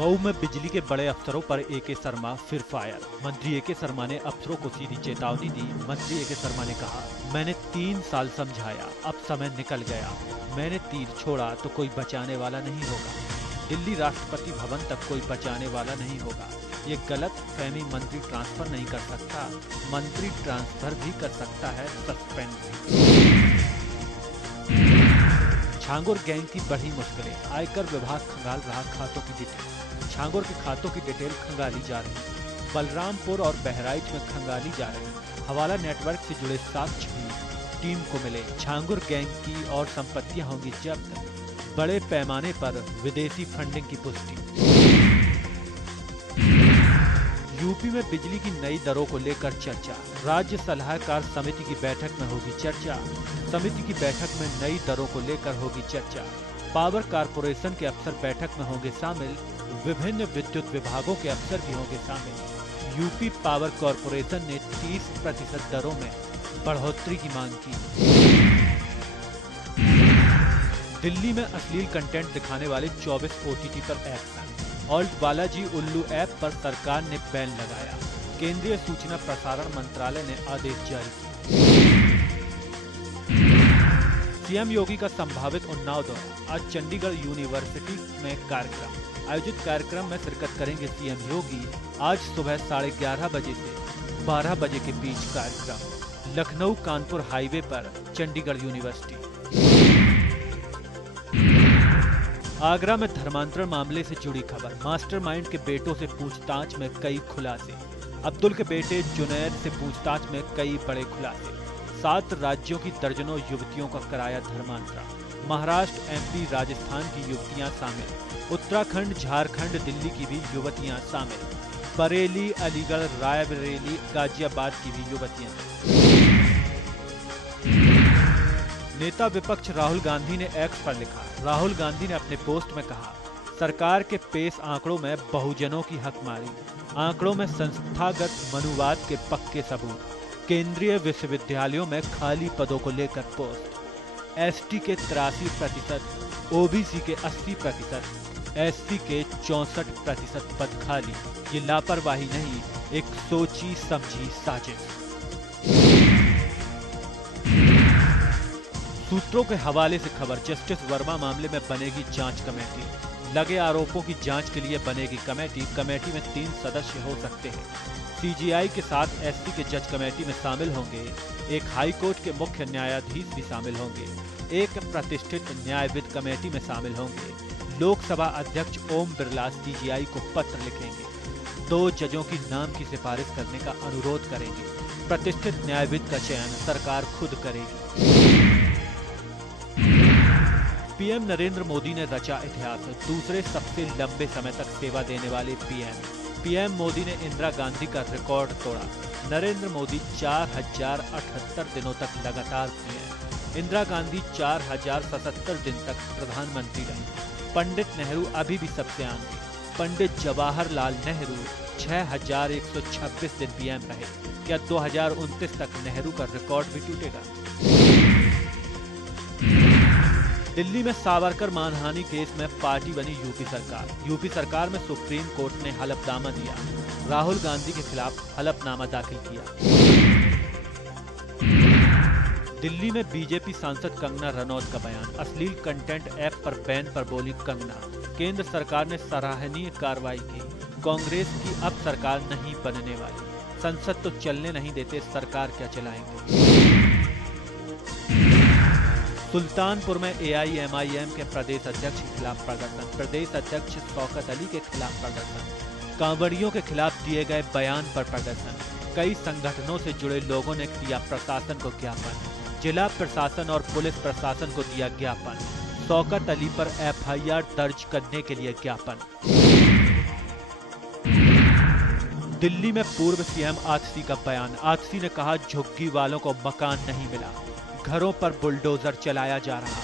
मऊ में बिजली के बड़े अफसरों पर एके शर्मा फिर फायर। मंत्री एके शर्मा ने अफसरों को सीधी चेतावनी दी। मंत्री एके शर्मा ने कहा, मैंने 3 साल समझाया, अब समय निकल गया। मैंने तीर छोड़ा तो कोई बचाने वाला नहीं होगा। दिल्ली राष्ट्रपति भवन तक कोई बचाने वाला नहीं होगा। ये गलत फहमी मंत्री ट्रांसफर नहीं कर सकता, मंत्री ट्रांसफर भी कर सकता है सस्पेंड। छांगुर गैंग की बढ़ी मुश्किलें, आयकर विभाग खंगाल रहा खातों की डिटेल। छांगुर के खातों की डिटेल खंगाली जा रही। बलरामपुर और बहराइच में खंगाली जा रही। हवाला नेटवर्क से जुड़े साक्ष्य भी टीम को मिले। छांगुर गैंग की और संपत्तियां होंगी जब्त। बड़े पैमाने पर विदेशी फंडिंग की पुष्टि। यूपी में बिजली की नई दरों को लेकर चर्चा। राज्य सलाहकार समिति की बैठक में होगी चर्चा। समिति की बैठक में नई दरों को लेकर होगी चर्चा। पावर कारपोरेशन के अफसर बैठक में होंगे शामिल। विभिन्न विद्युत विभागों के अफसर भी होंगे शामिल। यूपी पावर कॉरपोरेशन ने 30% दरों में बढ़ोतरी की मांग की। दिल्ली में अश्लील कंटेंट दिखाने वाले 24 OTT पर एक्शन। ऑल्ट बालाजी उल्लू ऐप पर सरकार ने बैन लगाया। केंद्रीय सूचना प्रसारण मंत्रालय ने आदेश जारी किया। सीएम योगी का संभावित उन्नाव दौरा। आज चंडीगढ़ यूनिवर्सिटी में कार्यक्रम आयोजित। कार्यक्रम में शिरकत करेंगे सीएम योगी। आज सुबह 11:30 बजे से 12 बजे के बीच कार्यक्रम। लखनऊ कानपुर हाईवे पर चंडीगढ़ यूनिवर्सिटी। आगरा में धर्मांतरण मामले से जुड़ी खबर। मास्टरमाइंड के बेटों से पूछताछ में कई खुलासे। अब्दुल के बेटे जुनैद से पूछताछ में कई बड़े खुलासे। 7 राज्यों की दर्जनों युवतियों का कराया धर्मांतरण। महाराष्ट्र, MP, राजस्थान की युवतियां शामिल। उत्तराखंड, झारखंड, दिल्ली की भी युवतियां शामिल। बरेली, अलीगढ़, रायबरेली, गाजियाबाद की भी युवतियां। नेता विपक्ष राहुल गांधी ने एक्स पर लिखा। राहुल गांधी ने अपने पोस्ट में कहा, सरकार के पेश आंकड़ों में बहुजनों की हकमारी। आंकड़ों में संस्थागत मनुवाद के पक्के सबूत। केंद्रीय विश्वविद्यालयों में खाली पदों को लेकर पोस्ट। ST के 83%, OBC के 80%, SC के 64% पद खाली। ये लापरवाही नहीं, एक सोची समझी साजिश। सूत्रों के हवाले से खबर। जस्टिस वर्मा मामले में बनेगी जांच कमेटी। लगे आरोपों की जांच के लिए बनेगी कमेटी। कमेटी में 3 सदस्य हो सकते हैं। CGI के साथ SC के जज कमेटी में शामिल होंगे। एक हाई कोर्ट के मुख्य न्यायाधीश भी शामिल होंगे। एक प्रतिष्ठित न्यायविद कमेटी में शामिल होंगे। लोकसभा अध्यक्ष ओम बिरला CGI को पत्र लिखेंगे। 2 जजों की नाम की सिफारिश करने का अनुरोध करेंगे। प्रतिष्ठित न्यायविद का चयन सरकार खुद करेगी। PM नरेंद्र मोदी ने रचा इतिहास। दूसरे सबसे लंबे समय तक सेवा देने वाले PM मोदी ने इंदिरा गांधी का रिकॉर्ड तोड़ा। नरेंद्र मोदी 4078 दिनों तक लगातार PM। इंदिरा गांधी 4077 दिन तक प्रधानमंत्री रही। पंडित नेहरू अभी भी सबसे आगे। पंडित जवाहरलाल नेहरू 6126 दिन PM रहे। क्या 2029 तक नेहरू का रिकॉर्ड भी टूटेगा? दिल्ली में सावरकर मानहानि केस में पार्टी बनी यूपी सरकार। यूपी सरकार में सुप्रीम कोर्ट ने हलफनामा दिया। राहुल गांधी के खिलाफ हलफनामा दाखिल किया। दिल्ली में बीजेपी सांसद कंगना रनौत का बयान। अश्लील कंटेंट ऐप पर बैन पर बोली कंगना। केंद्र सरकार ने सराहनीय कार्रवाई की। कांग्रेस की अब सरकार नहीं बनने वाली। संसद तो चलने नहीं देते, सरकार क्या चलाएंगे। सुल्तानपुर में AIMIM के प्रदेश अध्यक्ष के खिलाफ प्रदर्शन। प्रदेश अध्यक्ष शौकत अली के खिलाफ प्रदर्शन। कांवड़ियों के खिलाफ दिए गए बयान पर प्रदर्शन। कई संगठनों से जुड़े लोगों ने दिया प्रशासन को ज्ञापन। जिला प्रशासन और पुलिस प्रशासन को दिया ज्ञापन। शौकत अली पर FIR दर्ज करने के लिए ज्ञापन। दिल्ली में पूर्व CM आतिशी का बयान। आतिशी ने कहा, झुग्गी वालों को मकान नहीं मिला, घरों पर बुलडोजर चलाया जा रहा,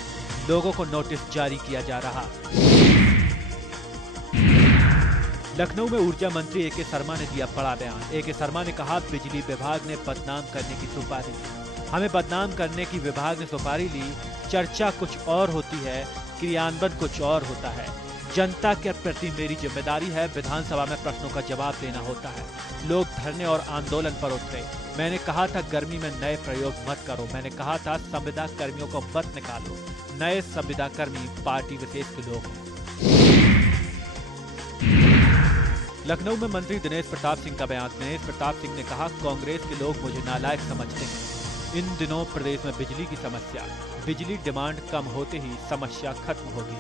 लोगों को नोटिस जारी किया जा रहा। लखनऊ में ऊर्जा मंत्री एके शर्मा ने दिया बड़ा बयान। एके शर्मा ने कहा, बिजली विभाग ने बदनाम करने की सुपारी ली। हमें बदनाम करने की विभाग ने सुपारी ली। चर्चा कुछ और होती है, क्रियान्वयन कुछ और होता है। जनता के प्रति मेरी जिम्मेदारी है। विधानसभा में प्रश्नों का जवाब देना होता है। लोग धरने और आंदोलन पर उतरे। मैंने कहा था गर्मी में नए प्रयोग मत करो। मैंने कहा था संविदा कर्मियों को मत निकालो। नए संविदा कर्मी पार्टी विशेष के लोग हैं। लखनऊ में मंत्री दिनेश प्रताप सिंह का बयान। दिनेश प्रताप सिंह ने कहा, कांग्रेस के लोग मुझे नालायक समझते हैं। इन दिनों प्रदेश में बिजली की समस्या, बिजली डिमांड कम होते ही समस्या खत्म होगी।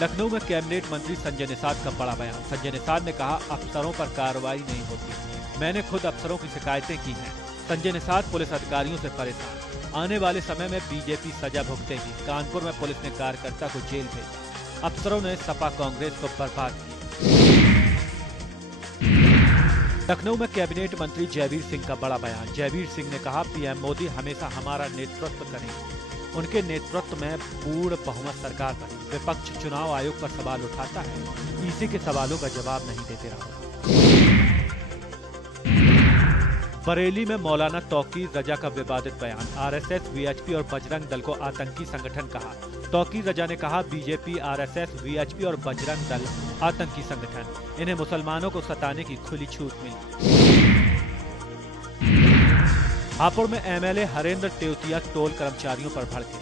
लखनऊ में कैबिनेट मंत्री संजय निषाद का बड़ा बयान। संजय निषाद ने कहा, अफसरों पर कार्रवाई नहीं होती। मैंने खुद अफसरों की शिकायतें की हैं। संजय निषाद पुलिस अधिकारियों से परेशान। आने वाले समय में बीजेपी सजा भुगतेगी। कानपुर में पुलिस ने कार्यकर्ता को जेल भेजा। अफसरों ने सपा कांग्रेस को बर्बाद किया। लखनऊ में कैबिनेट मंत्री जयवीर सिंह का बड़ा बयान। जयवीर सिंह ने कहा, पीएम मोदी हमेशा हमारा नेतृत्व करेंगे। उनके नेतृत्व में पूर्ण बहुमत सरकार बनी। विपक्ष चुनाव आयोग पर सवाल उठाता है, ईसी के सवालों का जवाब नहीं देते रहा। बरेली में मौलाना तौकीर रजा का विवादित बयान। आरएसएस, वीएचपी और बजरंग दल को आतंकी संगठन कहा। तौकीर रजा ने कहा, बीजेपी, आरएसएस, वीएचपी और बजरंग दल आतंकी संगठन। इन्हें मुसलमानों को सताने की खुली छूट मिली। हापुड़ में एमएलए हरेंद्र तेवतिया टोल कर्मचारियों पर भड़के।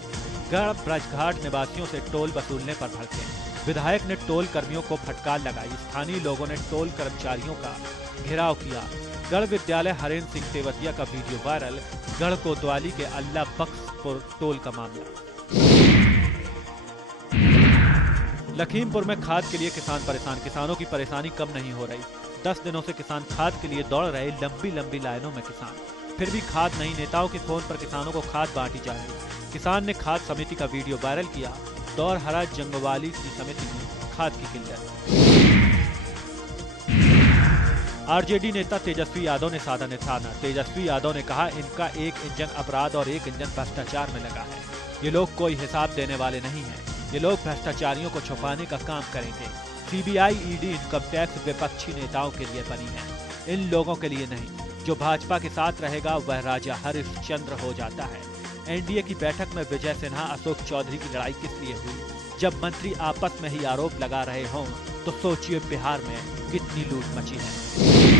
गढ़ ब्रजघाट निवासियों से टोल वसूलने पर भड़के। विधायक ने टोल कर्मियों को फटकार लगाई। स्थानीय लोगों ने टोल कर्मचारियों का घेराव किया। गढ़ विद्यालय हरेंद्र सिंह तेवतिया का वीडियो वायरल। गढ़ कोतवाली के अल्लाह बख्शपुर टोल का मामला। लखीमपुर में खाद के लिए किसान परेशान। किसानों की परेशानी कम नहीं हो रही। 10 दिनों से किसान खाद के लिए दौड़ रहे। लंबी लंबी लाइनों में किसान, फिर भी खाद नहीं। नेताओं के फोन पर किसानों को खाद बांटी जा रही। किसान ने खाद समिति का वीडियो वायरल किया। दौरहरा जंगवाली की समिति में खाद की किल्लत। आरजेडी नेता तेजस्वी यादव ने साधा निशाना। तेजस्वी यादव ने कहा, इनका एक इंजन अपराध और एक इंजन भ्रष्टाचार में लगा है। ये लोग कोई हिसाब देने वाले नहीं हैं। ये लोग भ्रष्टाचारियों को छुपाने का काम करेंगे। सीबीआई, ईडी, इनकम टैक्स विपक्षी नेताओं के लिए बनी है, इन लोगों के लिए नहीं। जो भाजपा के साथ रहेगा वह राजा हरिश्चंद्र हो जाता है। एनडीए की बैठक में विजय सिन्हा, अशोक चौधरी की लड़ाई किस लिए हुई? जब मंत्री आपस में ही आरोप लगा रहे हों तो सोचिए बिहार में कितनी लूट मची है।